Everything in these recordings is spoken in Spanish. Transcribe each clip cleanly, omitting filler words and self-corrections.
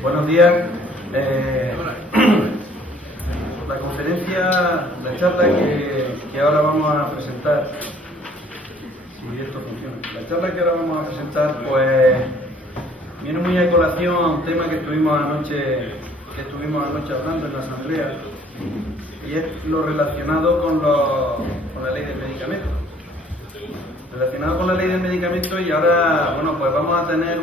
Buenos días. La conferencia, la charla que ahora vamos a presentar, si esto funciona, la charla que ahora vamos a presentar, pues viene muy a colación a un tema que estuvimos anoche hablando en la asamblea, y es lo relacionado con la ley del medicamento. Relacionado con la ley del medicamento, y ahora, bueno, pues vamos a tener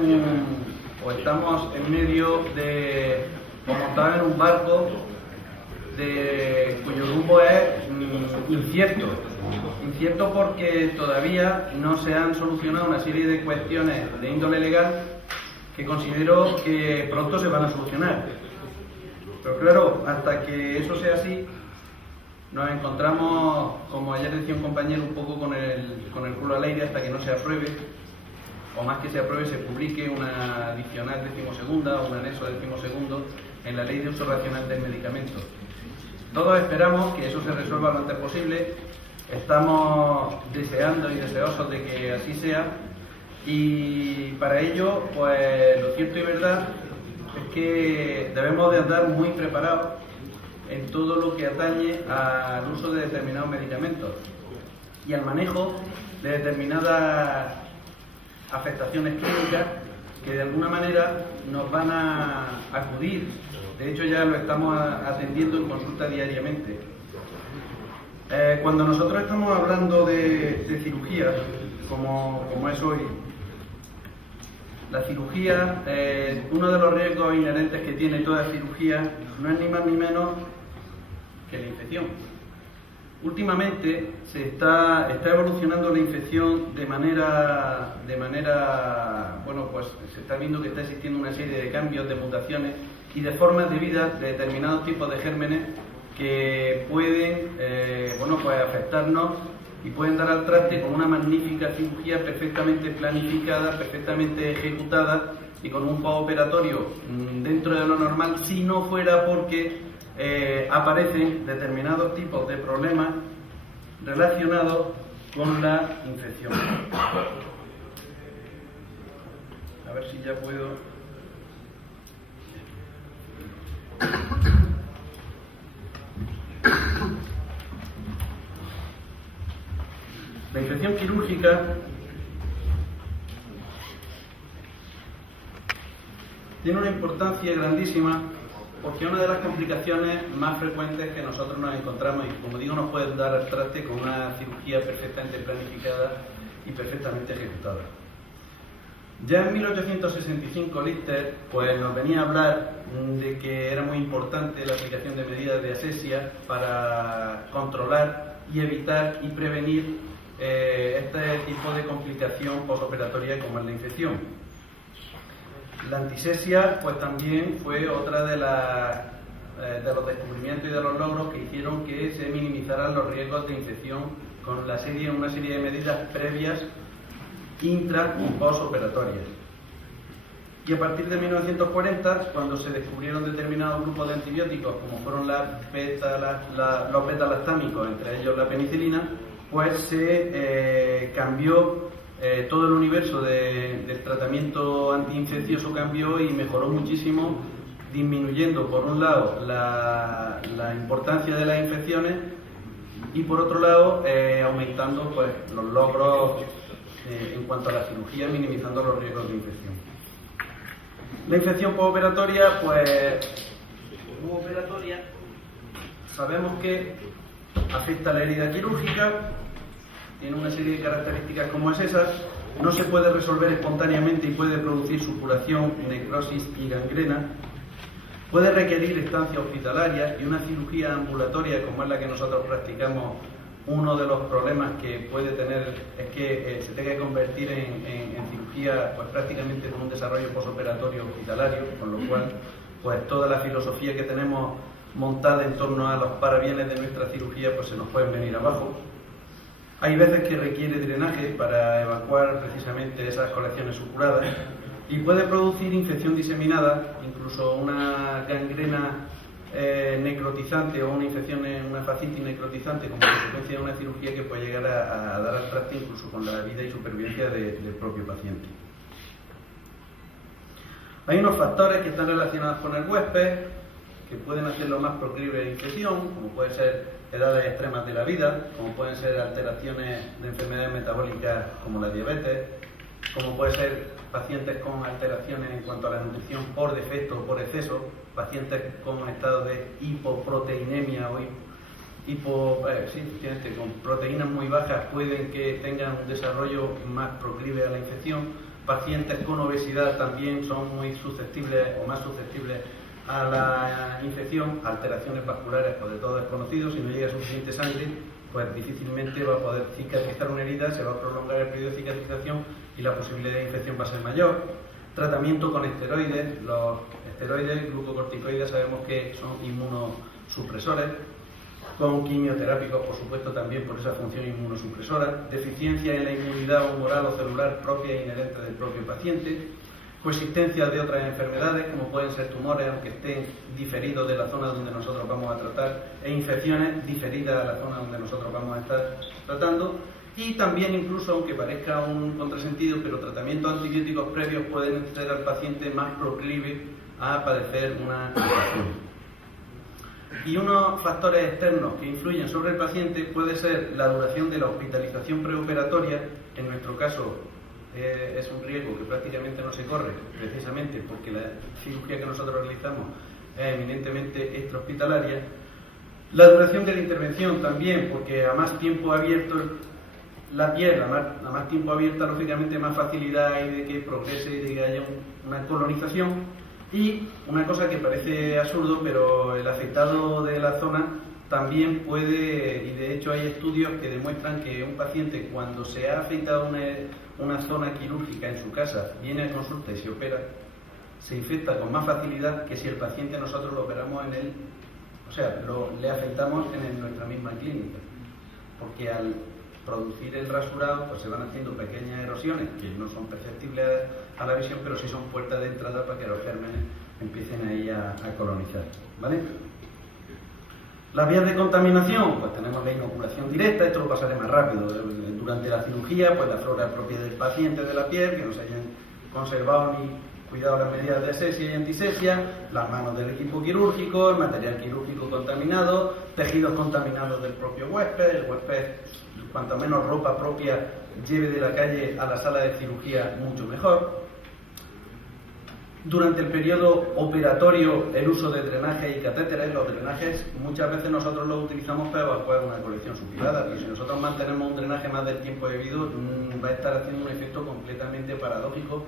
estamos en medio de, o montados en un barco cuyo rumbo es incierto porque todavía no se han solucionado una serie de cuestiones de índole legal que considero que pronto se van a solucionar. Pero claro, hasta que eso sea así, nos encontramos, como ayer decía un compañero, un poco con el culo al aire hasta que no se apruebe, o más que se apruebe, se publique una adicional 12ª o un anexo 12º en la Ley de Uso Racional del Medicamento. Todos esperamos que eso se resuelva lo antes posible, estamos deseando y deseosos de que así sea, y para ello, pues lo cierto y verdad es que debemos de andar muy preparados en todo lo que atañe al uso de determinados medicamentos y al manejo de determinadas afectaciones clínicas que de alguna manera nos van a acudir. De hecho, ya lo estamos atendiendo en consulta diariamente. Cuando nosotros estamos hablando de cirugía, como es hoy, la cirugía, uno de los riesgos inherentes que tiene toda cirugía no es ni más ni menos que la infección. Últimamente se está evolucionando la infección de manera, bueno, pues se está viendo que está existiendo una serie de cambios, de mutaciones y de formas de vida de determinados tipos de gérmenes que pueden, bueno, pues afectarnos y pueden dar al traste con una magnífica cirugía perfectamente planificada, perfectamente ejecutada y con un postoperatorio dentro de lo normal, si no fuera porque aparecen determinados tipos de problemas relacionados con la infección. A ver si ya puedo. La infección quirúrgica tiene una importancia grandísima porque es una de las complicaciones más frecuentes que nosotros nos encontramos y, como digo, nos puede dar al traste con una cirugía perfectamente planificada y perfectamente ejecutada. Ya en 1865 Lister pues, nos venía a hablar de que era muy importante la aplicación de medidas de asepsia para controlar y evitar y prevenir este tipo de complicación postoperatoria como es la infección. La antisepsia pues también fue otra de los descubrimientos y de los logros que hicieron que se minimizaran los riesgos de infección con una serie de medidas previas, intra y postoperatorias. Y a partir de 1940, cuando se descubrieron determinados grupos de antibióticos, como fueron los beta-lactámicos, entre ellos la penicilina, pues se cambió todo el universo del tratamiento antiinfeccioso, cambió y mejoró muchísimo, disminuyendo por un lado la importancia de las infecciones y por otro lado aumentando pues, los logros en cuanto a la cirugía, minimizando los riesgos de infección. La infección postoperatoria, sabemos que afecta a la herida quirúrgica. Tiene una serie de características como es esas, no se puede resolver espontáneamente y puede producir supuración, necrosis y gangrena, puede requerir estancia hospitalaria y una cirugía ambulatoria como es la que nosotros practicamos. Uno de los problemas que puede tener es que se tenga que convertir en cirugía pues, prácticamente con un desarrollo postoperatorio hospitalario, con lo cual pues, toda la filosofía que tenemos montada en torno a los parabienes de nuestra cirugía pues, se nos pueden venir abajo. Hay veces que requiere drenaje para evacuar precisamente esas colecciones supuradas y puede producir infección diseminada, incluso una gangrena necrotizante o una infección, una fascitis necrotizante como consecuencia de una cirugía que puede llegar a dar al traste incluso con la vida y supervivencia del propio paciente. Hay unos factores que están relacionados con el huésped, que pueden hacerlo más proclive a infección, como pueden ser edades extremas de la vida, como pueden ser alteraciones de enfermedades metabólicas como la diabetes, como pueden ser pacientes con alteraciones en cuanto a la nutrición por defecto o por exceso, pacientes con estado de hipoproteinemia o con proteínas muy bajas pueden que tengan un desarrollo más proclive a la infección. Pacientes con obesidad también son muy susceptibles o más susceptibles a la infección. Alteraciones vasculares, pues de todo desconocido, si no llega suficiente sangre, pues difícilmente va a poder cicatrizar una herida, se va a prolongar el periodo de cicatrización y la posibilidad de infección va a ser mayor. Tratamiento con esteroides. Los esteroides, glucocorticoides, sabemos que son inmunosupresores. Con quimioterápicos, por supuesto, también por esa función inmunosupresora. Deficiencia en la inmunidad humoral o celular propia e inherente del propio paciente. Coexistencia de otras enfermedades, como pueden ser tumores, aunque estén diferidos de la zona donde nosotros vamos a tratar, e infecciones diferidas a la zona donde nosotros vamos a estar tratando. Y también, incluso, aunque parezca un contrasentido, pero tratamientos antibióticos previos pueden hacer al paciente más proclive a padecer una infección. Y unos factores externos que influyen sobre el paciente puede ser la duración de la hospitalización preoperatoria. En nuestro caso es un riesgo que prácticamente no se corre, precisamente porque la cirugía que nosotros realizamos es eminentemente extrahospitalaria. La duración de la intervención también, porque a más tiempo abierto la piel, a más tiempo abierta, lógicamente más facilidad hay de que progrese y de que haya una colonización. Y una cosa que parece absurdo, pero el afectado de la zona también puede, y de hecho hay estudios que demuestran que un paciente, cuando se ha afectado una zona quirúrgica en su casa, viene a consulta y se opera, se infecta con más facilidad que si el paciente nosotros lo operamos en él, o sea, le afectamos en nuestra misma clínica, porque al producir el rasurado pues se van haciendo pequeñas erosiones que no son perceptibles a la visión, pero sí son puertas de entrada para que los gérmenes empiecen ahí a colonizar, ¿vale? Las vías de contaminación, pues tenemos la inoculación directa, esto lo pasaré más rápido. Durante la cirugía, pues la flora propia del paciente, de la piel, que no se hayan conservado ni cuidado las medidas de asepsia y antisepsia, las manos del equipo quirúrgico, el material quirúrgico contaminado, tejidos contaminados del propio huésped. El huésped, cuanto menos ropa propia lleve de la calle a la sala de cirugía, mucho mejor. Durante el periodo operatorio, el uso de drenajes y catéteres. Los drenajes muchas veces nosotros los utilizamos para evacuar una colección supilada, pero si nosotros mantenemos un drenaje más del tiempo debido, va a estar haciendo un efecto completamente paradójico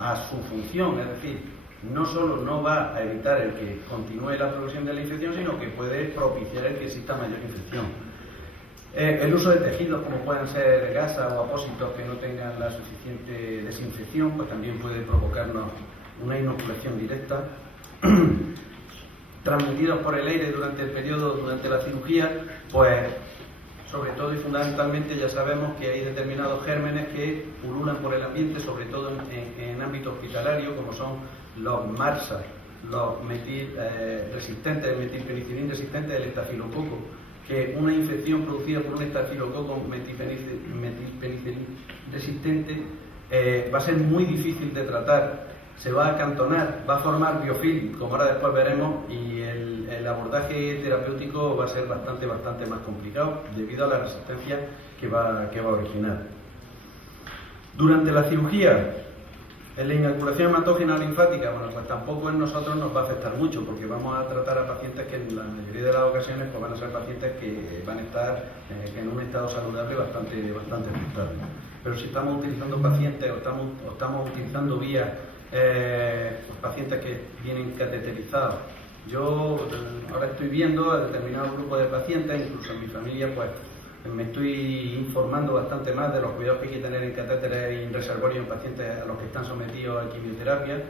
a su función. Es decir, no solo no va a evitar el que continúe la progresión de la infección, sino que puede propiciar el que exista mayor infección. El uso de tejidos como pueden ser gasas o apósitos que no tengan la suficiente desinfección, pues también puede provocarnos una inoculación directa. Transmitidos por el aire durante la cirugía, pues sobre todo y fundamentalmente ya sabemos que hay determinados gérmenes que pululan por el ambiente, sobre todo en ámbito hospitalario, como son los MRSA, los metilpenicilin resistentes, el estafilococo, que una infección producida por un estafilococo metilpenicilin resistente va a ser muy difícil de tratar, se va a acantonar, va a formar biofilm, como ahora después veremos, y el abordaje terapéutico va a ser bastante más complicado debido a la resistencia que va a originar. Durante la cirugía, en la inoculación hematógena linfática, bueno, pues tampoco en nosotros nos va a afectar mucho, porque vamos a tratar a pacientes que en la mayoría de las ocasiones pues van a ser pacientes que van a estar en un estado saludable bastante aceptable. Pero si estamos utilizando pacientes o estamos utilizando vías, pacientes que vienen cateterizados, yo ahora estoy viendo a determinados grupos de pacientes, incluso en mi familia, pues me estoy informando bastante más de los cuidados que hay que tener en catéteres y en reservorios en pacientes a los que están sometidos a quimioterapia.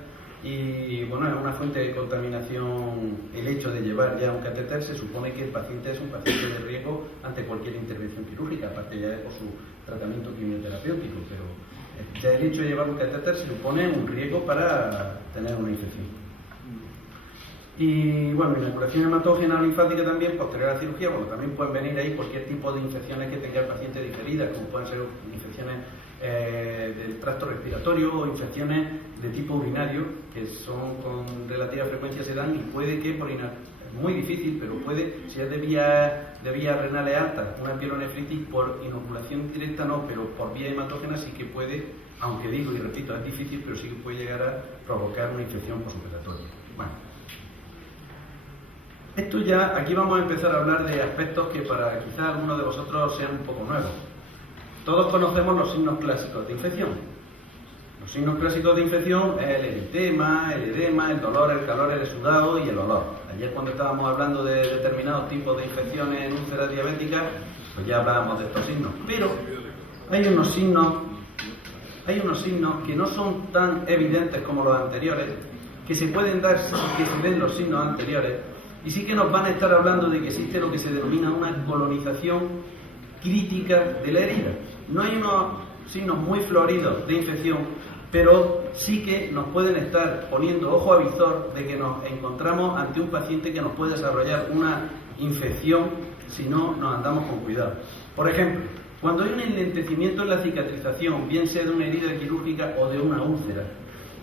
Y bueno, es una fuente de contaminación el hecho de llevar ya un catéter. Se supone que el paciente es un paciente de riesgo ante cualquier intervención quirúrgica, aparte ya de por su tratamiento quimioterapéutico, pero ya el hecho de llevar un catéter se supone un riesgo para tener una infección. Y bueno, inoculación hematógena linfática también posterior a la cirugía, bueno, también pueden venir ahí cualquier tipo de infecciones que tenga el paciente diferidas, como pueden ser infecciones del tracto respiratorio o infecciones de tipo urinario, que son con relativa frecuencia se dan y puede que por muy difícil, pero puede, si es de vías renales altas, una pielonefritis por inoculación directa no, pero por vía hematógena sí que puede, aunque digo y repito, es difícil, pero sí que puede llegar a provocar una infección postoperatoria. Bueno, esto ya, aquí vamos a empezar a hablar de aspectos que para quizás algunos de vosotros sean un poco nuevos. Todos conocemos los signos clásicos de infección. Los signos clásicos de infección es el eritema, el edema, el dolor, el calor, el exudado y el olor. Ayer cuando estábamos hablando de determinados tipos de infecciones en úlceras diabéticas, pues ya hablábamos de estos signos. Pero hay unos signos que no son tan evidentes como los anteriores, que se pueden dar sin que se den los signos anteriores, y sí que nos van a estar hablando de que existe lo que se denomina una colonización crítica de la herida. No hay unos signos muy floridos de infección, pero sí que nos pueden estar poniendo ojo a visor de que nos encontramos ante un paciente que nos puede desarrollar una infección si no nos andamos con cuidado. Por ejemplo, cuando hay un enlentecimiento en la cicatrización, bien sea de una herida quirúrgica o de una úlcera,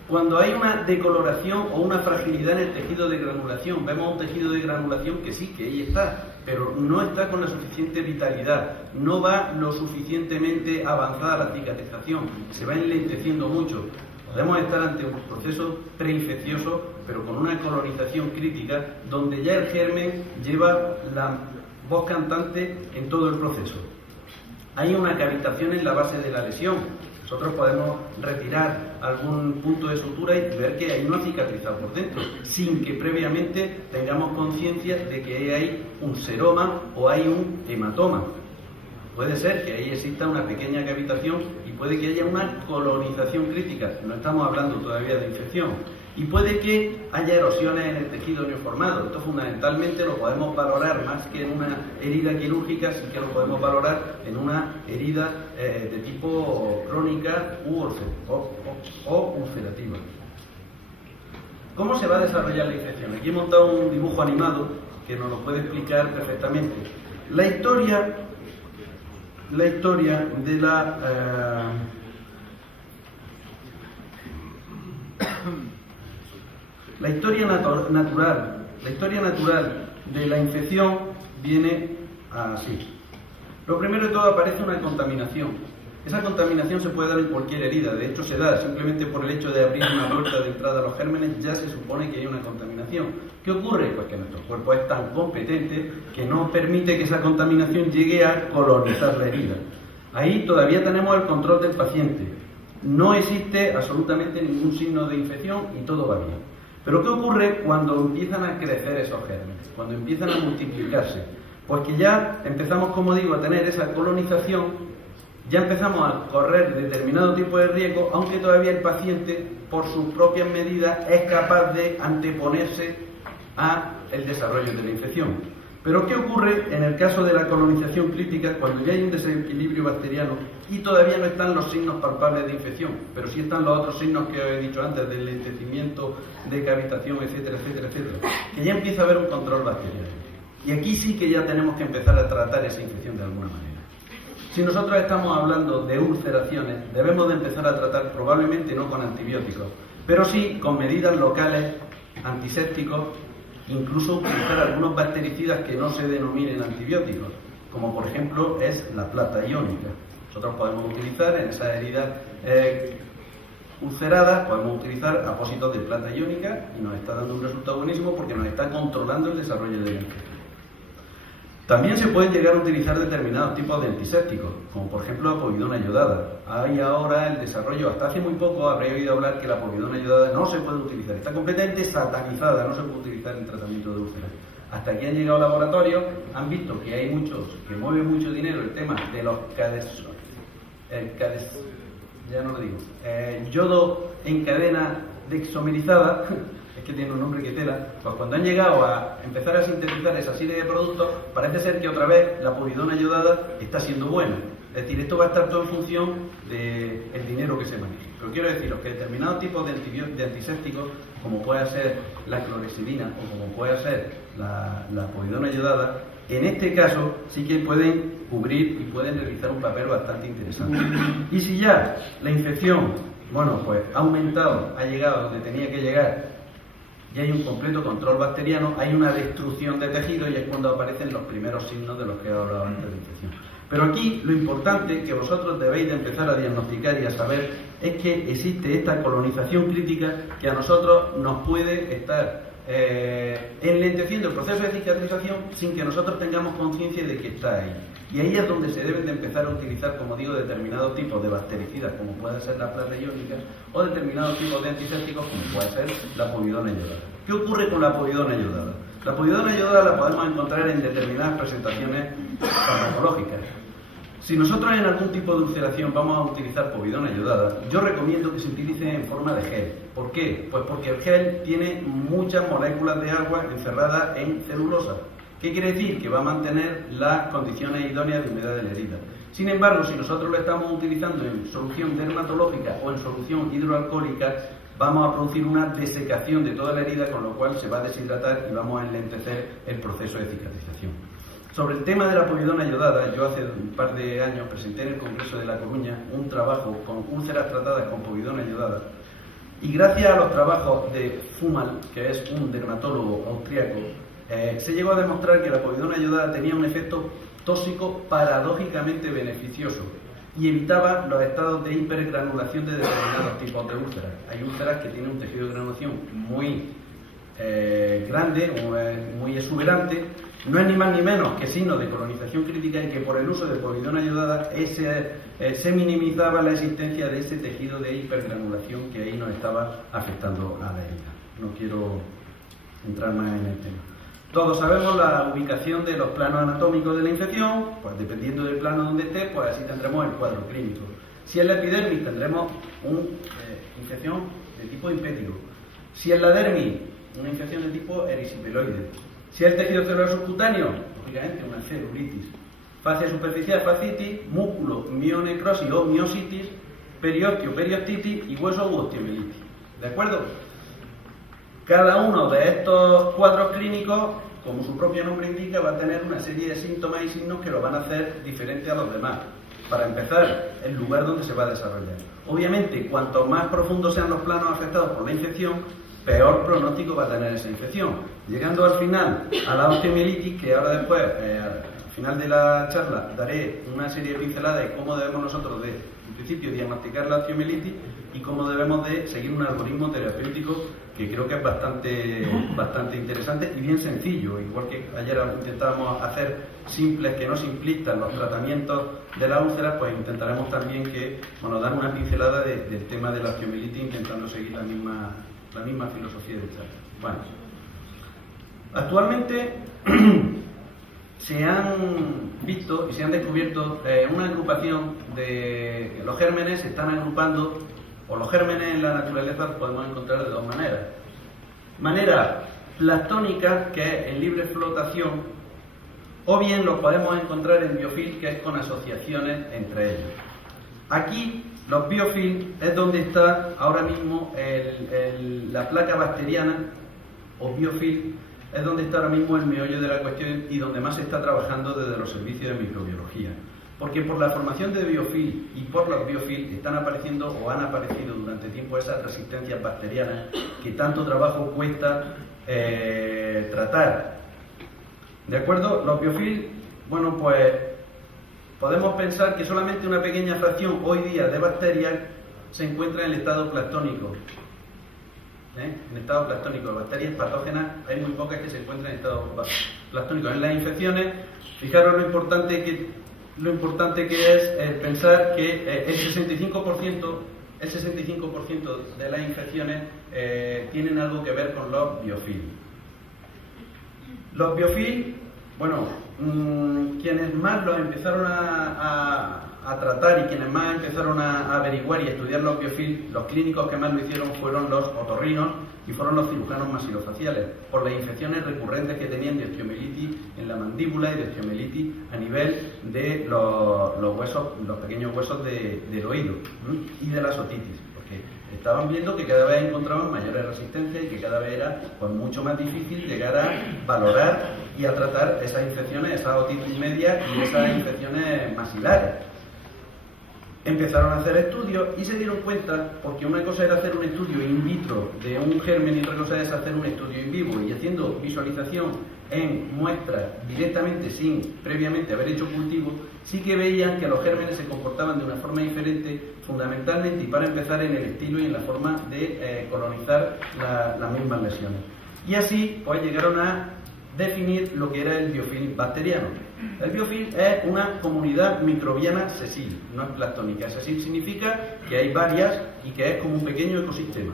cuando hay una decoloración o una fragilidad en el tejido de granulación, vemos un tejido de granulación que sí, que ahí está, pero no está con la suficiente vitalidad, no va lo suficientemente avanzada la cicatrización, se va enlenteciendo mucho. Podemos estar ante un proceso preinfeccioso, pero con una colonización crítica, donde ya el germen lleva la voz cantante en todo el proceso. Hay una cavitación en la base de la lesión. Nosotros podemos retirar algún punto de sutura y ver que hay una cicatrización por dentro, sin que previamente tengamos conciencia de que hay un seroma o hay un hematoma. Puede ser que ahí exista una pequeña cavitación y puede que haya una colonización crítica. No estamos hablando todavía de infección. Y puede que haya erosiones en el tejido neoformado. Esto fundamentalmente lo podemos valorar más que en una herida quirúrgica, sí que lo podemos valorar en una herida de tipo crónica o ulcerativa. ¿Cómo se va a desarrollar la infección? Aquí he montado un dibujo animado que nos lo puede explicar perfectamente. La historia de la historia natural de la infección viene así. Lo primero de todo aparece una contaminación. Esa contaminación se puede dar en cualquier herida, de hecho se da simplemente por el hecho de abrir una puerta de entrada a los gérmenes, ya se supone que hay una contaminación. ¿Qué ocurre? Pues que nuestro cuerpo es tan competente que no permite que esa contaminación llegue a colonizar la herida. Ahí todavía tenemos el control del paciente. No existe absolutamente ningún signo de infección y todo va bien. Pero ¿qué ocurre cuando empiezan a crecer esos gérmenes? Cuando empiezan a multiplicarse. Pues que ya empezamos, como digo, a tener esa colonización, ya empezamos a correr determinado tipo de riesgo, aunque todavía el paciente, por sus propias medidas, es capaz de anteponerse al desarrollo de la infección. Pero ¿qué ocurre en el caso de la colonización crítica cuando ya hay un desequilibrio bacteriano y todavía no están los signos palpables de infección, pero sí están los otros signos que os he dicho antes, del enlentecimiento, de cavitación, etcétera, etcétera, etcétera, que ya empieza a haber un control bacteriano? Y aquí sí que ya tenemos que empezar a tratar esa infección de alguna manera. Si nosotros estamos hablando de ulceraciones, debemos de empezar a tratar probablemente no con antibióticos, pero sí con medidas locales, antisépticos, incluso utilizar algunos bactericidas que no se denominen antibióticos, como por ejemplo es la plata iónica. Nosotros podemos utilizar en esas heridas ulceradas, podemos utilizar apósitos de plata iónica y nos está dando un resultado buenísimo porque nos está controlando el desarrollo de la infección. También se pueden llegar a utilizar determinados tipos de antisépticos, como por ejemplo la povidona iodada. Hay ahora el desarrollo, hasta hace muy poco habréis oído hablar que la povidona iodada no se puede utilizar, está completamente satanizada, no se puede utilizar en tratamiento de úlceras. Hasta aquí han llegado laboratorios, han visto que hay muchos, que mueve mucho dinero el tema de los yodo en cadena dexomerizada, es que tiene un nombre que tela, pues cuando han llegado a empezar a sintetizar esa serie de productos, parece ser que otra vez la povidona ayudada está siendo buena. Es decir, esto va a estar todo en función del dinero que se maneje. Pero quiero deciros que determinados tipos de antisépticos, como puede ser la clorexidina o como puede ser la povidona ayudada, en este caso sí que pueden cubrir y pueden realizar un papel bastante interesante. Y si ya la infección, bueno, pues ha aumentado, ha llegado a donde tenía que llegar, y hay un completo control bacteriano, hay una destrucción de tejido y es cuando aparecen los primeros signos de los que he hablado antes de la infección. Pero aquí lo importante que vosotros debéis de empezar a diagnosticar y a saber es que existe esta colonización crítica que a nosotros nos puede estar enlenteciendo el proceso de cicatrización sin que nosotros tengamos conciencia de que está ahí. Y ahí es donde se deben de empezar a utilizar, como digo, determinados tipos de bactericidas, como puede ser la plata iónica, o determinados tipos de antisépticos, como puede ser la povidona ayudada. ¿Qué ocurre con la povidona ayudada? La povidona ayudada la podemos encontrar en determinadas presentaciones farmacológicas. Si nosotros en algún tipo de ulceración vamos a utilizar povidona ayudada, yo recomiendo que se utilice en forma de gel. ¿Por qué? Pues porque el gel tiene muchas moléculas de agua encerradas en celulosa. ¿Qué quiere decir? Que va a mantener las condiciones idóneas de humedad de la herida. Sin embargo, si nosotros lo estamos utilizando en solución dermatológica o en solución hidroalcohólica, vamos a producir una desecación de toda la herida, con lo cual se va a deshidratar y vamos a enlentecer el proceso de cicatrización. Sobre el tema de la povidona ayudada, yo hace un par de años presenté en el Congreso de La Coruña un trabajo con úlceras tratadas con povidona ayudada, y gracias a los trabajos de Fumal, que es un dermatólogo austriaco, se llegó a demostrar que la povidona ayudada tenía un efecto tóxico paradójicamente beneficioso y evitaba los estados de hipergranulación de determinados tipos de úlceras. Hay úlceras que tienen un tejido de granulación muy grande, muy exuberante. No es ni más ni menos que signo de colonización crítica, y que por el uso de povidona ayudada se minimizaba la existencia de ese tejido de hipergranulación que ahí nos estaba afectando a la herida. No quiero entrar más en el tema. Todos sabemos la ubicación de los planos anatómicos de la infección, pues dependiendo del plano donde esté, pues así tendremos el cuadro clínico. Si es la epidermis, tendremos una infección de tipo impético. Si es la dermis, una infección de tipo erisipeloide. Si es el tejido celular subcutáneo, lógicamente una celulitis. Fascia superficial, fascitis, músculo, mionecrosis o miositis, periósteo, periostitis y hueso u osteomielitis. ¿De acuerdo? Cada uno de estos cuadros clínicos, como su propio nombre indica, va a tener una serie de síntomas y signos que lo van a hacer diferente a los demás. Para empezar, el lugar donde se va a desarrollar. Obviamente, cuanto más profundos sean los planos afectados por la infección, peor pronóstico va a tener esa infección. Llegando al final a la osteomielitis, que ahora después, al final de la charla, daré una serie de pinceladas de cómo debemos nosotros en principio, diagnosticar la osteomielitis y cómo debemos de seguir un algoritmo terapéutico que creo que es bastante interesante y bien sencillo. Igual que ayer intentábamos hacer simples que no simplistas los tratamientos de la úlcera, pues intentaremos también dar una pincelada del tema de la osteomielitis, intentando seguir la misma filosofía de charla. Bueno, actualmente se han visto y se han descubierto una agrupación de los gérmenes. Se están agrupando, o los gérmenes en la naturaleza los podemos encontrar de dos maneras. Manera planctónica, que es en libre flotación, o bien los podemos encontrar en biofilm, que es con asociaciones entre ellos. Aquí los biofilm es donde está ahora mismo la placa bacteriana, o biofilm es donde está ahora mismo el meollo de la cuestión y donde más se está trabajando desde los servicios de microbiología. Porque por la formación de biofilm y por los biofilm están apareciendo o han aparecido durante tiempo esas resistencias bacterianas que tanto trabajo cuesta tratar. ¿De acuerdo? Los biofilm, bueno, pues podemos pensar que solamente una pequeña fracción hoy día de bacterias se encuentra en el estado planctónico. En estado planctónico, de bacterias patógenas hay muy pocas que se encuentran en estado planctónico. En las infecciones, fijaros lo importante que es pensar que el 65% de las infecciones tienen algo que ver con los biofilm. Los biofilm, bueno, quienes más los empezaron a a tratar y quienes más empezaron a averiguar y a estudiar los biofilms, los clínicos que más lo hicieron fueron los otorrinos y fueron los cirujanos maxilofaciales, por las infecciones recurrentes que tenían de osteomielitis en la mandíbula y de osteomielitis a nivel de los huesos, los pequeños huesos del oído, y de la otitis, porque estaban viendo que cada vez encontraban mayores resistencias y que cada vez era pues mucho más difícil llegar a valorar y a tratar esas infecciones, esas otitis medias y esas infecciones maxilares. Empezaron a hacer estudios y se dieron cuenta, porque una cosa era hacer un estudio in vitro de un germen y otra cosa es hacer un estudio in vivo, y haciendo visualización en muestras directamente sin previamente haber hecho cultivo, sí que veían que los gérmenes se comportaban de una forma diferente, fundamentalmente y para empezar en el estilo y en la forma de colonizar las mismas lesiones. Y así pues llegaron a definir lo que era el biofilm bacteriano. El biofilm es una comunidad microbiana sesil, no es planctónica. Sesil significa que hay varias y que es como un pequeño ecosistema.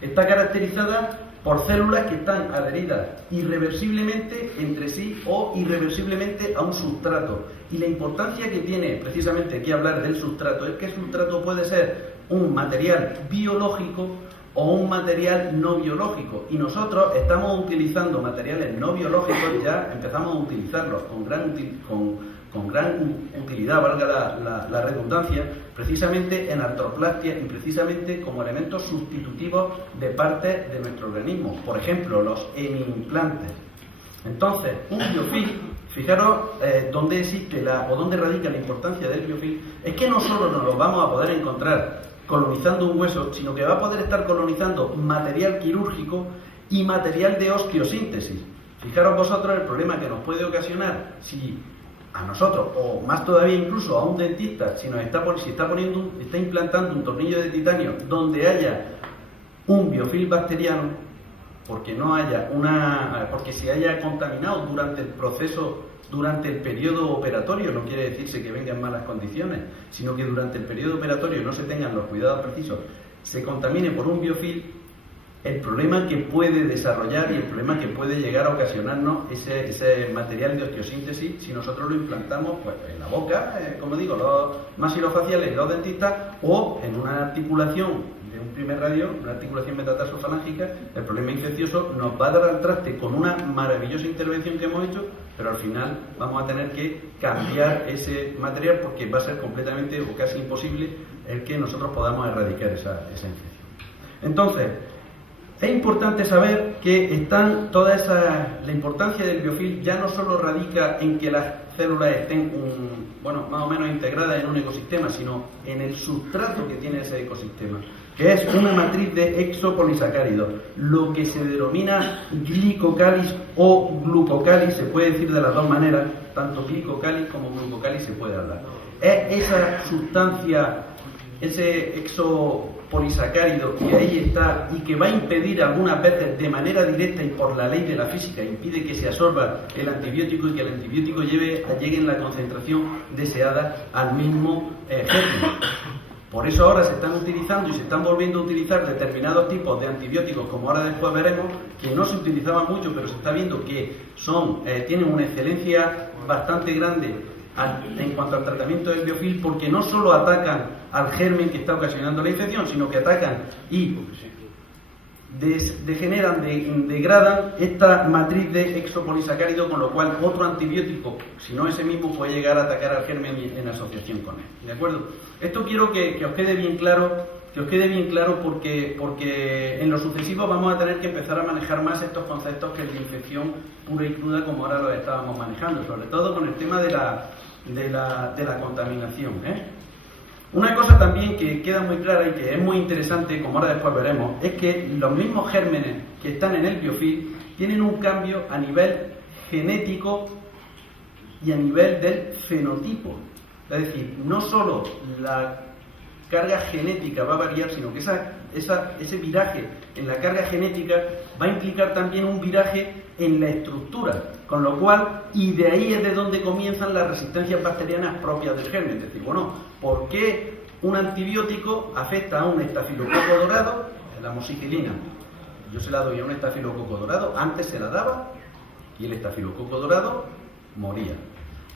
Está caracterizada por células que están adheridas irreversiblemente entre sí o irreversiblemente a un sustrato. Y la importancia que tiene precisamente aquí hablar del sustrato es que el sustrato puede ser un material biológico o un material no biológico, y nosotros estamos utilizando materiales no biológicos, ya empezamos a utilizarlos con gran utilidad, valga la redundancia, precisamente en artroplastia y precisamente como elementos sustitutivos de partes de nuestro organismo, por ejemplo los hemi-implantes. Entonces, un biofilm, fijaros dónde existe o dónde radica la importancia del biofilm, es que no solo nos lo vamos a poder encontrar colonizando un hueso, sino que va a poder estar colonizando material quirúrgico y material de osteosíntesis. Fijaros vosotros el problema que nos puede ocasionar si a nosotros, o más todavía incluso a un dentista, si está implantando un tornillo de titanio donde haya un biofilm bacteriano, porque se haya contaminado durante el proceso, durante el periodo operatorio, no quiere decirse que venga en malas condiciones, sino que durante el periodo operatorio no se tengan los cuidados precisos, se contamine por un biofilm, el problema que puede desarrollar y el problema que puede llegar a ocasionarnos ese material de osteosíntesis si nosotros lo implantamos pues, en la boca, como digo, los maxilofaciales y los dentistas, o en una articulación de un primer radio, una articulación metatarsofalángica. El problema infeccioso nos va a dar al traste con una maravillosa intervención que hemos hecho, pero al final vamos a tener que cambiar ese material porque va a ser completamente o casi imposible el que nosotros podamos erradicar esa infección. Entonces, es importante saber que la importancia del biofilm ya no solo radica en que las células estén más o menos integradas en un ecosistema, sino en el sustrato que tiene ese ecosistema, que es una matriz de exopolisacáridos, lo que se denomina glicocális o glucocális, se puede decir de las dos maneras, tanto glicocális como glucocális se puede hablar. Es esa sustancia, ese exopolisacárido que ahí está y que va a impedir algunas veces de manera directa y por la ley de la física, impide que se absorba el antibiótico y que el antibiótico llegue en la concentración deseada al mismo germen. Por eso ahora se están utilizando y se están volviendo a utilizar determinados tipos de antibióticos, como ahora después veremos, que no se utilizaban mucho, pero se está viendo que tienen una excelencia bastante grande en cuanto al tratamiento del biofilm, porque no solo atacan al germen que está ocasionando la infección, sino que atacan y degradan esta matriz de exopolisacárido, con lo cual otro antibiótico, si no ese mismo, puede llegar a atacar al germen en asociación con él. ¿De acuerdo? Esto quiero que os quede bien claro, porque en lo sucesivo vamos a tener que empezar a manejar más estos conceptos que el de infección pura y cruda, como ahora lo estábamos manejando, sobre todo con el tema de la contaminación, Una cosa también que queda muy clara y que es muy interesante, como ahora después veremos, es que los mismos gérmenes que están en el biofilm tienen un cambio a nivel genético y a nivel del fenotipo. Es decir, no solo la carga genética va a variar, sino que ese viraje en la carga genética va a implicar también un viraje en la estructura, con lo cual, y de ahí es de donde comienzan las resistencias bacterianas propias del germen. Es decir, bueno, ¿por qué un antibiótico afecta a un estafilococo dorado? La amoxicilina. Yo se la doy a un estafilococo dorado, antes se la daba y el estafilococo dorado moría.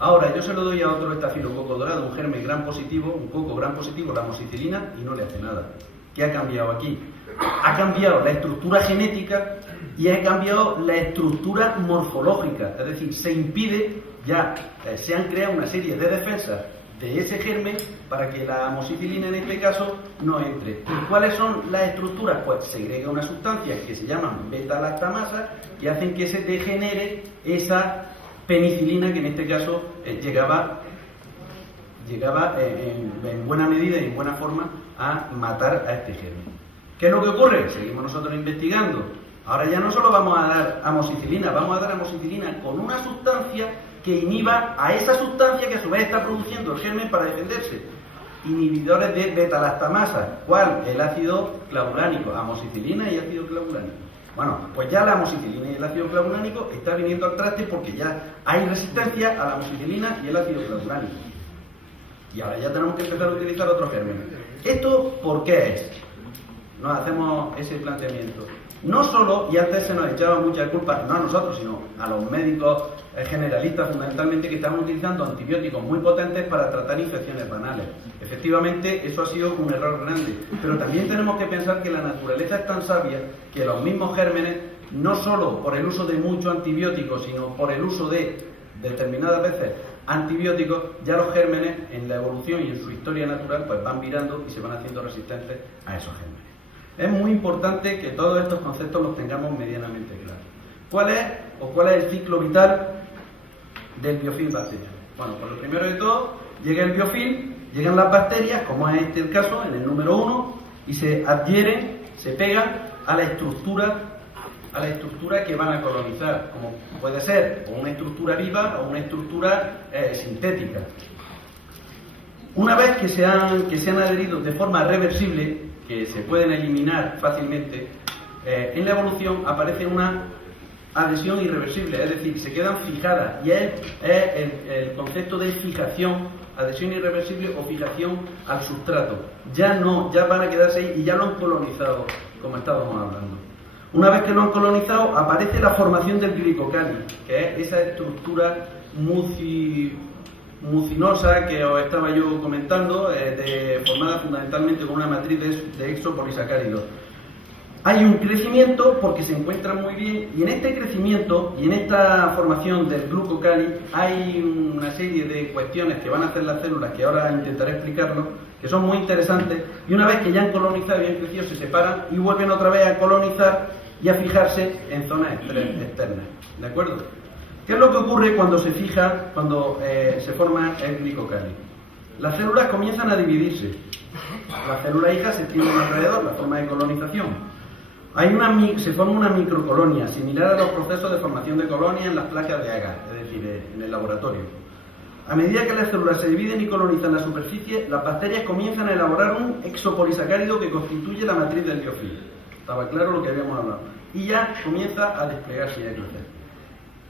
Ahora, yo se lo doy a otro estafilococo dorado, un germen gram positivo, un coco gram positivo, la amoxicilina, y no le hace nada. ¿Qué ha cambiado aquí? Ha cambiado la estructura genética y ha cambiado la estructura morfológica. Es decir, se impide, se han creado una serie de defensas de ese germen para que la amoxicilina en este caso no entre. ¿Y cuáles son las estructuras? Pues segrega unas sustancias que se llaman beta-lactamasa que hacen que se degenere esa penicilina que en este caso llegaba en buena medida y en buena forma a matar a este germen. ¿Qué es lo que ocurre? Seguimos nosotros investigando. Ahora ya no solo vamos a dar amoxicilina, vamos a dar amoxicilina con una sustancia que inhiba a esa sustancia que a su vez está produciendo el germen para defenderse. Inhibidores de beta-lactamasa. ¿Cuál? El ácido clavulánico, amoxicilina y ácido clavulánico. Bueno, pues ya la amoxicilina y el ácido clavulánico está viniendo al traste porque ya hay resistencia a la amoxicilina y el ácido clavulánico. Y ahora ya tenemos que empezar a utilizar otros gérmenes. ¿Esto por qué es? Nos hacemos ese planteamiento. No solo, y antes se nos echaba mucha culpa, no a nosotros, sino a los médicos generalistas fundamentalmente, que estaban utilizando antibióticos muy potentes para tratar infecciones banales. Efectivamente, eso ha sido un error grande. Pero también tenemos que pensar que la naturaleza es tan sabia que los mismos gérmenes, no solo por el uso de muchos antibióticos, sino por el uso de determinadas veces antibióticos, ya los gérmenes en la evolución y en su historia natural pues van virando y se van haciendo resistentes a esos gérmenes. Es muy importante que todos estos conceptos los tengamos medianamente claros. ¿Cuál es el ciclo vital del biofilm bacteriano? Bueno, pues lo primero de todo, llega el biofilm, llegan las bacterias, como es este el caso, en el número 1, y se adhieren, se pegan a la estructura que van a colonizar, como puede ser o una estructura viva o una estructura sintética. Una vez que se han adherido de forma reversible, que se pueden eliminar fácilmente, en la evolución aparece una adhesión irreversible, es decir, se quedan fijadas, y es el concepto de fijación, adhesión irreversible o fijación al sustrato. Ya van a quedarse ahí y ya lo han colonizado, como estábamos hablando. Una vez que lo han colonizado, aparece la formación del glicocali, que es esa estructura mucinosa que os estaba yo comentando, formada fundamentalmente con una matriz de exopolisacáridos. Hay un crecimiento porque se encuentran muy bien, y en este crecimiento y en esta formación del glucocali hay una serie de cuestiones que van a hacer las células, que ahora intentaré explicarlo, que son muy interesantes, y una vez que ya han colonizado y han crecido, se separan y vuelven otra vez a colonizar y a fijarse en zonas externas. ¿De acuerdo? ¿Qué es lo que ocurre cuando se forma el glicocali? Las células comienzan a dividirse. Las células hijas se extienden alrededor, la forma de colonización. Se forma una microcolonia, similar a los procesos de formación de colonias en las placas de agar, es decir, en el laboratorio. A medida que las células se dividen y colonizan la superficie, las bacterias comienzan a elaborar un exopolisacárido que constituye la matriz del biofilm. Estaba claro lo que habíamos hablado. Y ya comienza a desplegarse y a crecer.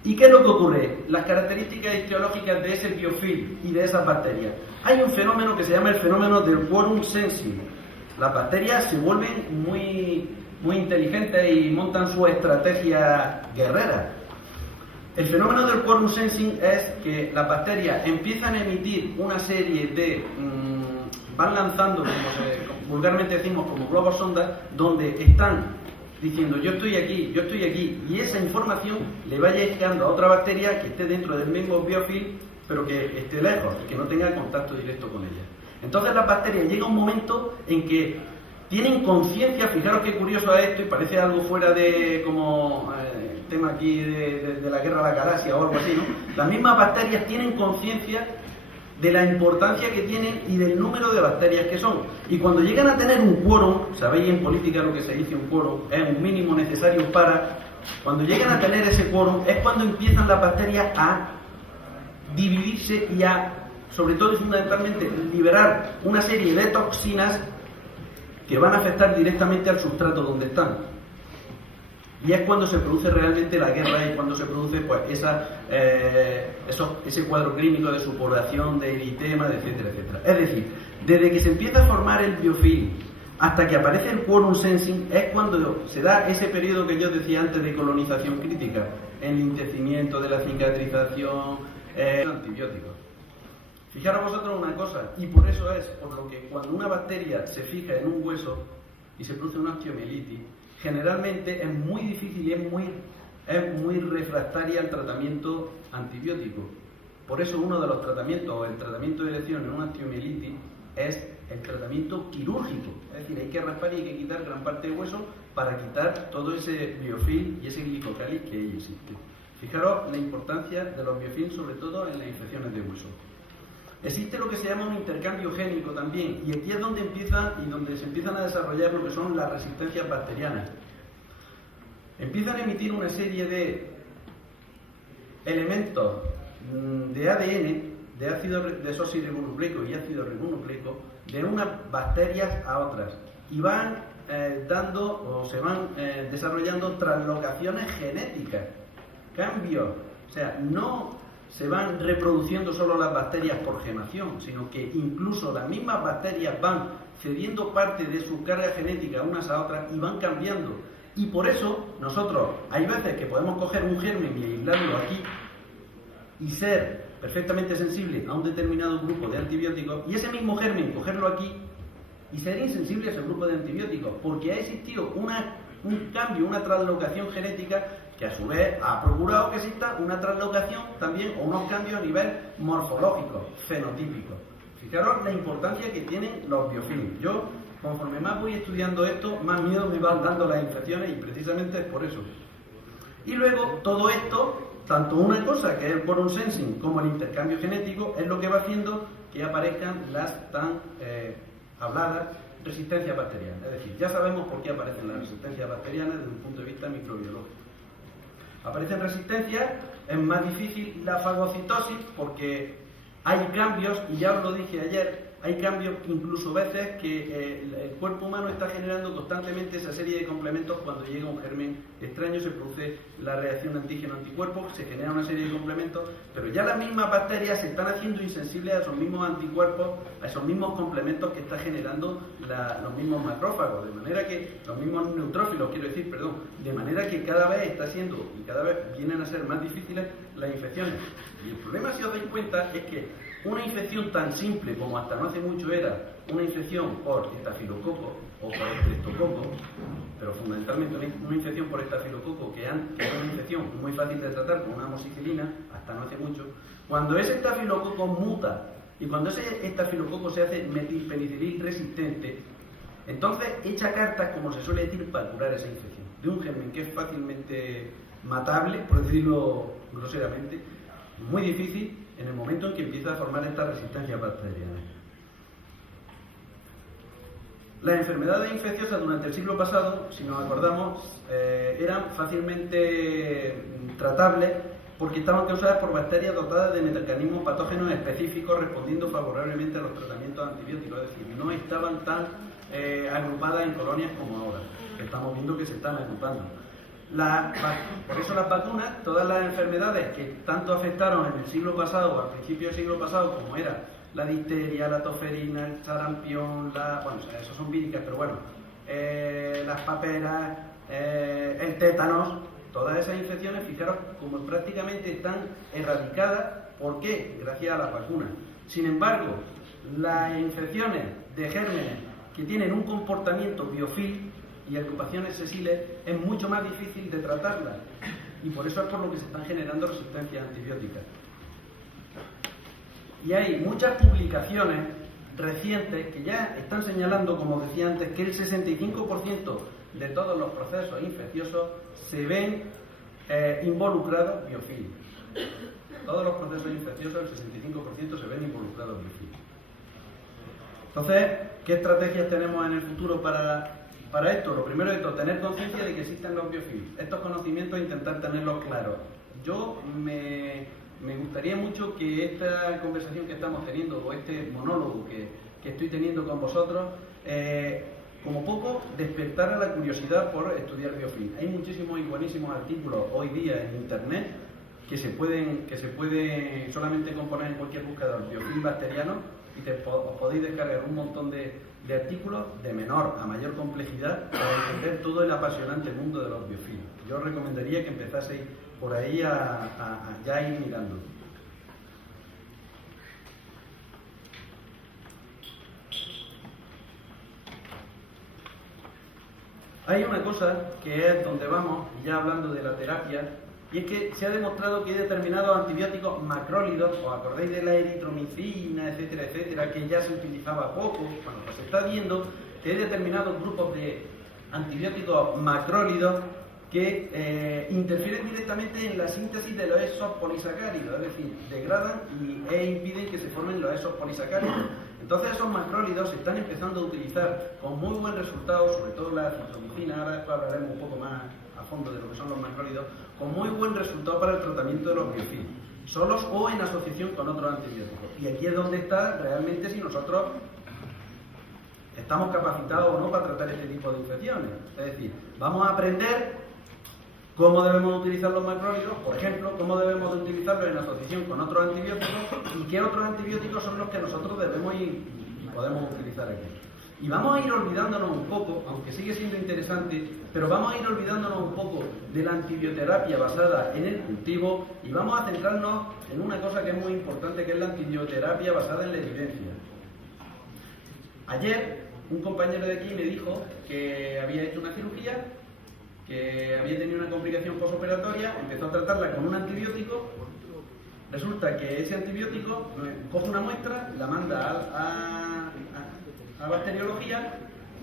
¿Y qué es lo que ocurre? Las características histológicas de ese biofilm y de esas bacterias. Hay un fenómeno que se llama el fenómeno del quorum sensing. Las bacterias se vuelven muy inteligentes y montan su estrategia guerrera. El fenómeno del quorum sensing es que las bacterias empiezan a emitir una serie de... van lanzando, como vulgarmente decimos, como globos sondas, donde están diciendo yo estoy aquí, y esa información le vaya llegando a otra bacteria que esté dentro del mismo biofilm, pero que esté lejos, que no tenga contacto directo con ella. Entonces las bacterias llega un momento en que tienen conciencia, fijaros qué curioso es esto, y parece algo fuera de como tema aquí de la guerra a la galaxia o algo así, ¿no? Las mismas bacterias tienen conciencia de la importancia que tienen y del número de bacterias que son. Y cuando llegan a tener un quórum, sabéis en política lo que se dice un quórum, es un mínimo necesario para... Cuando llegan a tener ese quórum es cuando empiezan las bacterias a dividirse y a, sobre todo y fundamentalmente, liberar una serie de toxinas que van a afectar directamente al sustrato donde están. Y es cuando se produce realmente la guerra y cuando se produce pues ese cuadro clínico de supuración, de eritema, etcétera, etcétera. Es decir, desde que se empieza a formar el biofilm hasta que aparece el quorum sensing es cuando se da ese periodo que yo decía antes de colonización crítica. enlintecimiento de la cicatrización, antibióticos. Fijaros vosotros una cosa, y por eso es por lo que cuando una bacteria se fija en un hueso y se produce una osteomielitis, generalmente es muy difícil y es muy refractaria al tratamiento antibiótico. Por eso uno de los tratamientos, el tratamiento de elección en una osteomielitis, es el tratamiento quirúrgico. Es decir, hay que raspar y hay que quitar gran parte del hueso para quitar todo ese biofilm y ese glicocáliz que ahí existe. Fijaros la importancia de los biofilms, sobre todo en las infecciones de hueso. Existe lo que se llama un intercambio génico también, y aquí es donde se empiezan a desarrollar lo que son las resistencias bacterianas. Empiezan a emitir una serie de elementos de ADN, de ácido desoxirribonucleico y ácido ribonucleico, de unas bacterias a otras, y van se van desarrollando translocaciones genéticas, cambios, o sea, no se van reproduciendo solo las bacterias por gemación, sino que incluso las mismas bacterias van cediendo parte de su carga genética unas a otras y van cambiando. Y por eso nosotros hay veces que podemos coger un germen y aislarlo aquí y ser perfectamente sensible a un determinado grupo de antibióticos, y ese mismo germen cogerlo aquí y ser insensible a ese grupo de antibióticos, porque ha existido un cambio, una translocación genética que a su vez ha procurado que exista una translocación también o unos cambios a nivel morfológico, fenotípico. Fijaros la importancia que tienen los biofilms. Yo, conforme más voy estudiando esto, más miedo me van dando las infecciones, y precisamente es por eso. Y luego todo esto, tanto una cosa que es el quorum sensing como el intercambio genético, es lo que va haciendo que aparezcan las tan habladas resistencias bacterianas. Es decir, ya sabemos por qué aparecen las resistencias bacterianas desde un punto de vista microbiológico. Aparecen resistencias, es más difícil la fagocitosis porque hay cambios, y ya os lo dije ayer, hay cambios incluso veces que el cuerpo humano está generando constantemente esa serie de complementos. Cuando llega un germen extraño se produce la reacción antígeno-anticuerpo, se genera una serie de complementos, pero ya las mismas bacterias se están haciendo insensibles a esos mismos anticuerpos, a esos mismos complementos que está generando los mismos macrófagos, de manera que los mismos neutrófilos, de manera que cada vez está siendo y cada vez vienen a ser más difíciles las infecciones. Y el problema, si os dais cuenta, es que una infección tan simple como hasta no hace mucho era una infección por estafilococo o por estreptococo, pero fundamentalmente una infección por estafilococo que era una infección muy fácil de tratar con una amoxicilina hasta no hace mucho, cuando ese estafilococo muta y cuando ese estafilococo se hace metilpenicilil resistente, entonces echa cartas, como se suele decir, para curar esa infección de un germen que es fácilmente matable, por decirlo groseramente, muy difícil en el momento en que empieza a formar esta resistencia bacteriana. Las enfermedades infecciosas durante el siglo pasado, si nos acordamos, eran fácilmente tratables porque estaban causadas por bacterias dotadas de mecanismos patógenos específicos respondiendo favorablemente a los tratamientos antibióticos, es decir, no estaban tan agrupadas en colonias como ahora, que estamos viendo que se están agrupando. Por eso las vacunas, todas las enfermedades que tanto afectaron en el siglo pasado o al principio del siglo pasado, como era la difteria, la toferina, el sarampión, esos son víricas, pero bueno, las paperas, el tétanos, todas esas infecciones, fijaros como prácticamente están erradicadas. ¿Por qué? Gracias a las vacunas. Sin embargo, las infecciones de gérmenes que tienen un comportamiento biofil y agrupaciones sesiles es mucho más difícil de tratarlas, y por eso es por lo que se están generando resistencias antibióticas. Y hay muchas publicaciones recientes que ya están señalando, como decía antes, que el 65% de todos los procesos infecciosos se ven involucrados biofilm. Todos los procesos infecciosos, el 65% se ven involucrados biofilm. Entonces, ¿qué estrategias tenemos en el futuro para esto? Lo primero de todo, tener conciencia de que existen los biofilms. Estos conocimientos intentar tenerlos claros. Yo me gustaría mucho que esta conversación que estamos teniendo, o este monólogo que estoy teniendo con vosotros, como poco despertara la curiosidad por estudiar biofilm. Hay muchísimos y buenísimos artículos hoy día en internet que se pueden solamente componer en cualquier buscador biofilm bacteriano, y os podéis descargar un montón de artículos de menor a mayor complejidad para entender todo el apasionante mundo de los biofilms. Yo os recomendaría que empezaseis por ahí a ya ir mirando. Hay una cosa que es donde vamos, ya hablando de la terapia, y es que se ha demostrado que hay determinados antibióticos macrólidos, os acordáis de la eritromicina, etcétera, etcétera, que ya se utilizaba poco. Bueno, pues se está viendo que hay determinados grupos de antibióticos macrólidos que interfieren directamente en la síntesis de los exos polisacáridos, es decir, degradan e impiden que se formen los exos polisacáridos. Entonces esos macrólidos se están empezando a utilizar con muy buen resultado, sobre todo la citromicina, ahora después hablaremos un poco más a fondo de lo que son los macrólidos, con muy buen resultado para el tratamiento de los biofilms, solos o en asociación con otros antibióticos. Y aquí es donde está realmente si nosotros estamos capacitados o no para tratar este tipo de infecciones. Es decir, vamos a aprender cómo debemos utilizar los macrólidos, por ejemplo, cómo debemos de utilizarlos en asociación con otros antibióticos y qué otros antibióticos son los que nosotros debemos y podemos utilizar aquí. Y vamos a ir olvidándonos un poco, aunque sigue siendo interesante, pero vamos a ir olvidándonos un poco de la antibioterapia basada en el cultivo y vamos a centrarnos en una cosa que es muy importante, que es la antibioterapia basada en la evidencia. Ayer un compañero de aquí me dijo que había hecho una cirugía, que había tenido una complicación postoperatoria, empezó a tratarla con un antibiótico. Resulta que ese antibiótico coge una muestra, la manda a bacteriología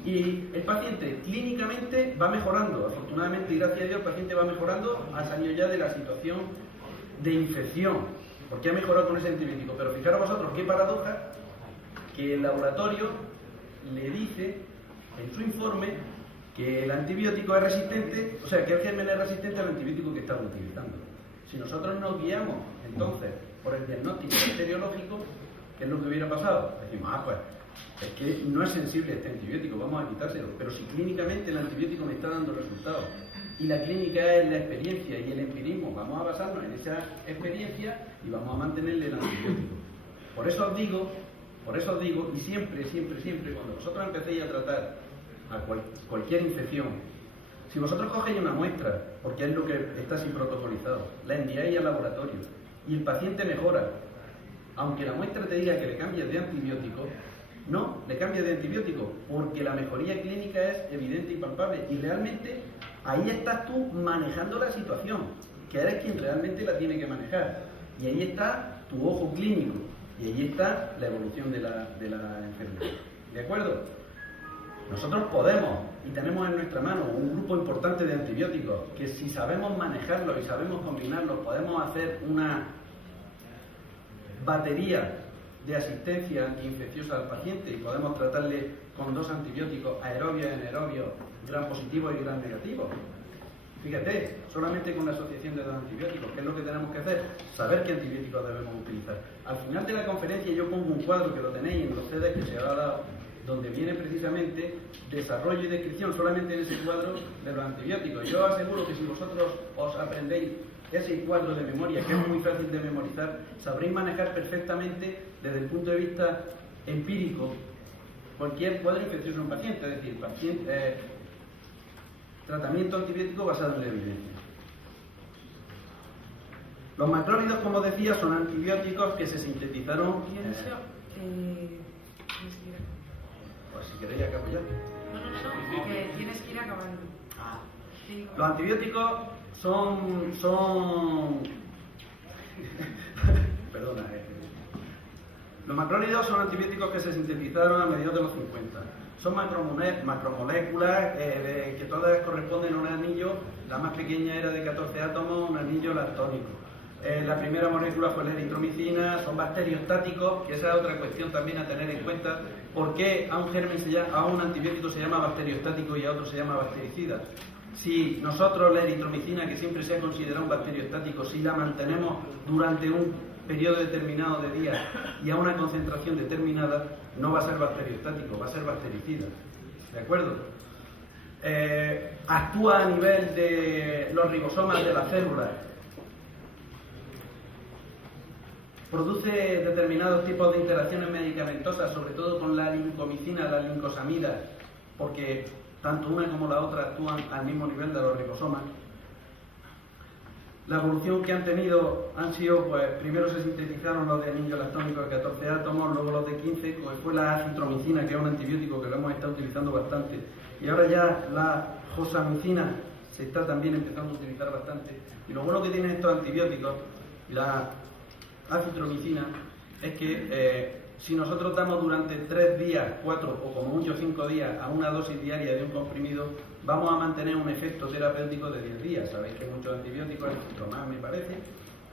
y el paciente clínicamente va mejorando. Afortunadamente y gracias a Dios el paciente va mejorando, ha salido ya de la situación de infección, porque ha mejorado con ese antibiótico. Pero fijaros vosotros qué paradoja que el laboratorio le dice en su informe que el antibiótico es resistente, o sea, que el germen es resistente al antibiótico que estamos utilizando. Si nosotros nos guiamos, entonces, por el diagnóstico bacteriológico, ¿qué es lo que hubiera pasado? Decimos, pues, es que no es sensible este antibiótico, vamos a quitárselo. Pero si clínicamente el antibiótico me está dando resultados, y la clínica es la experiencia y el empirismo, vamos a basarnos en esa experiencia y vamos a mantenerle el antibiótico. Por eso os digo, y siempre, cuando vosotros empecéis a tratar a cualquier infección, si vosotros cogéis una muestra, porque es lo que está así protocolizado, la enviáis al laboratorio y el paciente mejora, aunque la muestra te diga que le cambies de antibiótico, no, le cambies de antibiótico, porque la mejoría clínica es evidente y palpable, y realmente ahí estás tú manejando la situación, que eres quien realmente la tiene que manejar, y ahí está tu ojo clínico, y ahí está la evolución de la enfermedad. ¿De acuerdo? Nosotros podemos y tenemos en nuestra mano un grupo importante de antibióticos que si sabemos manejarlos y sabemos combinarlos podemos hacer una batería de asistencia antiinfecciosa al paciente y podemos tratarle con 2 antibióticos, aerobios y anaerobios, gram positivo y gram negativo. Fíjate, solamente con la asociación de 2 antibióticos, ¿qué es lo que tenemos que hacer? Saber qué antibióticos debemos utilizar. Al final de la conferencia yo pongo un cuadro que lo tenéis en los CDs que se ha dado, donde viene precisamente desarrollo y descripción solamente en ese cuadro de los antibióticos. Yo aseguro que si vosotros os aprendéis ese cuadro de memoria, que es muy fácil de memorizar, sabréis manejar perfectamente desde el punto de vista empírico cualquier cuadro infeccioso en un paciente, es decir, tratamiento antibiótico basado en la evidencia. Los macrólidos, como decía, son antibióticos que se sintetizaron... Pues si queréis acabo ya. No, que tienes que ir acabando. Los antibióticos son... Perdona. Los macrólidos son antibióticos que se sintetizaron a mediados de los 50. Son macromoléculas que todas corresponden a un anillo. La más pequeña era de 14 átomos, un anillo lactónico. La primera molécula fue la eritromicina, son bacteriostáticos, que esa es otra cuestión también a tener en cuenta. ¿Por qué a un antibiótico se llama bacteriostático y a otro se llama bactericida? Si nosotros la eritromicina, que siempre se ha considerado un bacteriostático, si la mantenemos durante un periodo determinado de días y a una concentración determinada, no va a ser bacteriostático, va a ser bactericida. ¿De acuerdo? Actúa a nivel de los ribosomas de las células produce determinados tipos de interacciones medicamentosas, sobre todo con la lincomicina, la lincosamida, porque tanto una como la otra actúan al mismo nivel de los ribosomas. La evolución que han tenido han sido, pues, primero se sintetizaron los de anillo lactónico de 14 átomos, luego los de 15, pues fue la acitromicina, que es un antibiótico que lo hemos estado utilizando bastante, y ahora ya la josamicina se está también empezando a utilizar bastante. Y lo bueno que tienen estos antibióticos, la acitromicina, es que si nosotros damos durante 3 días, 4 o como mucho 5 días a una dosis diaria de un comprimido, vamos a mantener un efecto terapéutico de 10 días. Sabéis que muchos antibióticos, el citromán me parece,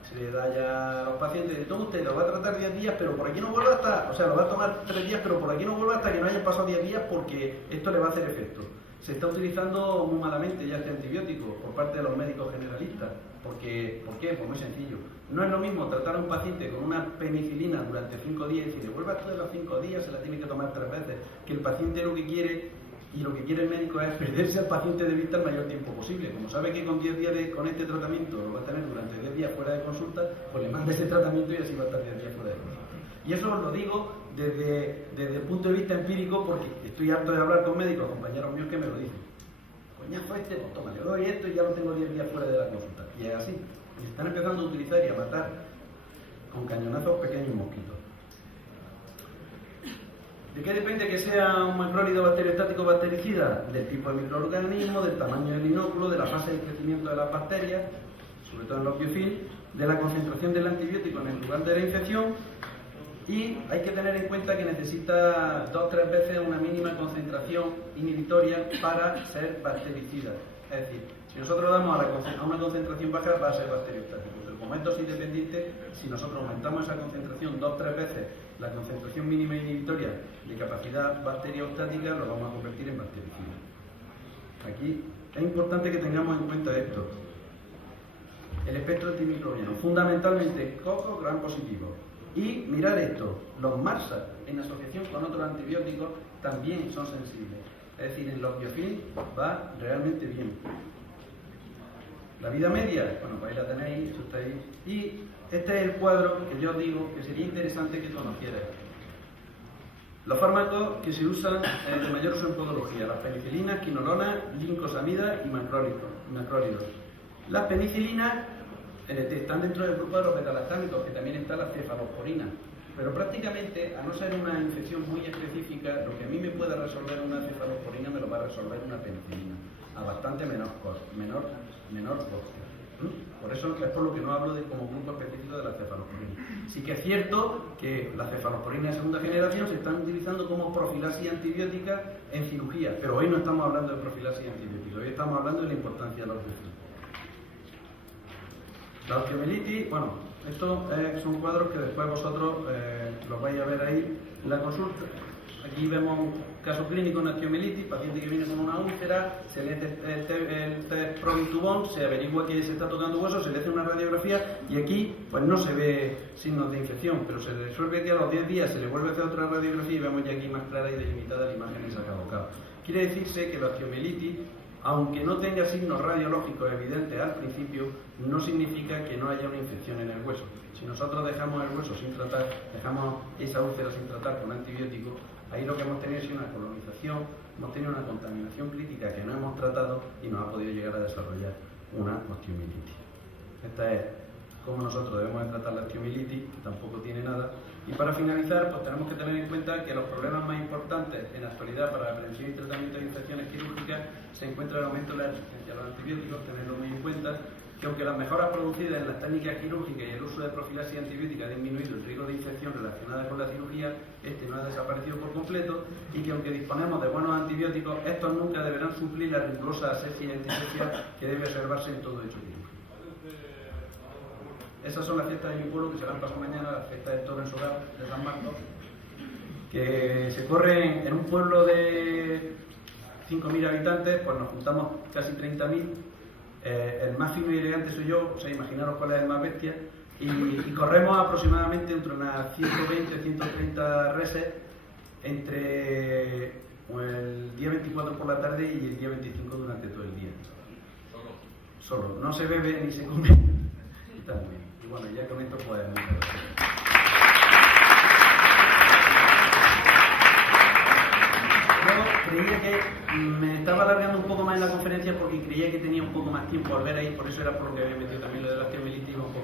se le da ya a los pacientes, toma usted, lo va a tratar 10 días, pero por aquí no vuelva hasta, o sea, lo va a tomar 3 días, pero por aquí no vuelva hasta que no hayan pasado 10 días porque esto le va a hacer efecto. Se está utilizando muy malamente ya este antibiótico por parte de los médicos generalistas. ¿Por qué? Pues muy sencillo. No es lo mismo tratar a un paciente con una penicilina durante 5 días y si le vuelve a todos los 5 días se la tiene que tomar 3 veces, que el paciente lo que quiere y lo que quiere el médico es perderse al paciente de vista el mayor tiempo posible. Como sabe que con 10 días con este tratamiento lo va a tener durante 10 días fuera de consulta, pues le manda ese tratamiento y así va a estar 10 días fuera de consulta. Y eso os lo digo desde el punto de vista empírico porque estoy harto de hablar con médicos, compañeros míos que me lo dicen. Coñazo este, pues toma, le doy esto y ya lo tengo 10 días fuera de la consulta. Y es así. Y se están empezando a utilizar y a matar con cañonazos pequeños mosquitos. ¿De qué depende que sea un macrólido bacteriostático bactericida? Del tipo de microorganismo, del tamaño del inóculo, de la fase de crecimiento de las bacterias, sobre todo en los biofilms, de la concentración del antibiótico en el lugar de la infección. Y hay que tener en cuenta que necesita 2 o 3 veces una mínima concentración inhibitoria para ser bactericida. Es decir, si nosotros damos a una concentración baja va a ser bacteriostático. Pero como es dosis dependiente, si nosotros aumentamos esa concentración 2 o 3 veces la concentración mínima inhibitoria de capacidad bacteriostática, lo vamos a convertir en bactericida. Aquí es importante que tengamos en cuenta esto. El espectro antimicrobiano, fundamentalmente coco gram positivo. Y mirar esto, los MARSA en asociación con otros antibióticos también son sensibles. Es decir, en los biofilms va realmente bien. La vida media, bueno, pues ahí la tenéis, esto está ahí. Y este es el cuadro que yo digo que sería interesante que conocierais. Los fármacos que se usan de mayor uso en podología, las penicilinas, quinolonas, lincosamidas y macrólidos. Las penicilinas están dentro del grupo de los betalactámicos, que también está la cefalosporina. Pero prácticamente, a no ser una infección muy específica, lo que a mí me pueda resolver una cefalosporina me lo va a resolver una penicilina, a bastante menor coste. Por eso es por lo que no hablo de como grupo específico de la cefalosporina. Sí que es cierto que la cefalosporina de segunda generación se están utilizando como profilaxis antibiótica en cirugía, pero hoy no estamos hablando de profilaxis antibiótica, hoy estamos hablando de la importancia de la urgencia. La osteomielitis, bueno, estos son cuadros que después vosotros los vais a ver ahí en la consulta. Aquí vemos un caso clínico de osteomielitis, paciente que viene con una úlcera, se le hace el test Provitubón, se averigua que se está tocando hueso, se le hace una radiografía y aquí pues no se ve signos de infección, pero se resuelve que a los 10 días se le vuelve a hacer otra radiografía y vemos ya aquí más clara y delimitada la imagen que se ha colocado. Quiere decirse que la osteomielitis, aunque no tenga signos radiológicos evidentes al principio, no significa que no haya una infección en el hueso. Si nosotros dejamos el hueso sin tratar, dejamos esa úlcera sin tratar con antibióticos, ahí lo que hemos tenido es una colonización, hemos tenido una contaminación crítica que no hemos tratado y nos ha podido llegar a desarrollar una osteomielitis. Esta es cómo nosotros debemos de tratar la osteomielitis, que tampoco tiene nada. Y para finalizar, pues tenemos que tener en cuenta que los problemas más importantes en la actualidad para la prevención y tratamiento de infecciones quirúrgicas se encuentra el aumento de la resistencia a los antibióticos, tenerlo muy en cuenta, que aunque las mejoras producidas en las técnicas quirúrgicas y el uso de profilaxis antibiótica ha disminuido el riesgo de infección relacionada con la cirugía, este no ha desaparecido por completo, y que aunque disponemos de buenos antibióticos, estos nunca deberán suplir la rigurosa asepsia y antisepsia que debe observarse en todo hecho quirúrgico. Esas son las fiestas de mi pueblo que serán pasado mañana, las fiestas de Toro en Sogar de San Marcos, que se corren en un pueblo de 5.000 habitantes, pues nos juntamos casi 30.000. El más fino y elegante soy yo, o sea, imaginaros cuál es el más bestia, y corremos aproximadamente entre unas 120, 130 reses entre el día 24 por la tarde y el día 25 durante todo el día. Solo. No se bebe ni se come. Está muy bien. Y bueno, ya con esto pues muchas gracias. decía que me estaba alargando un poco más en la conferencia porque creía que tenía un poco más tiempo al ver ahí, por eso era por lo que había metido también lo de la osteomielitis un poco.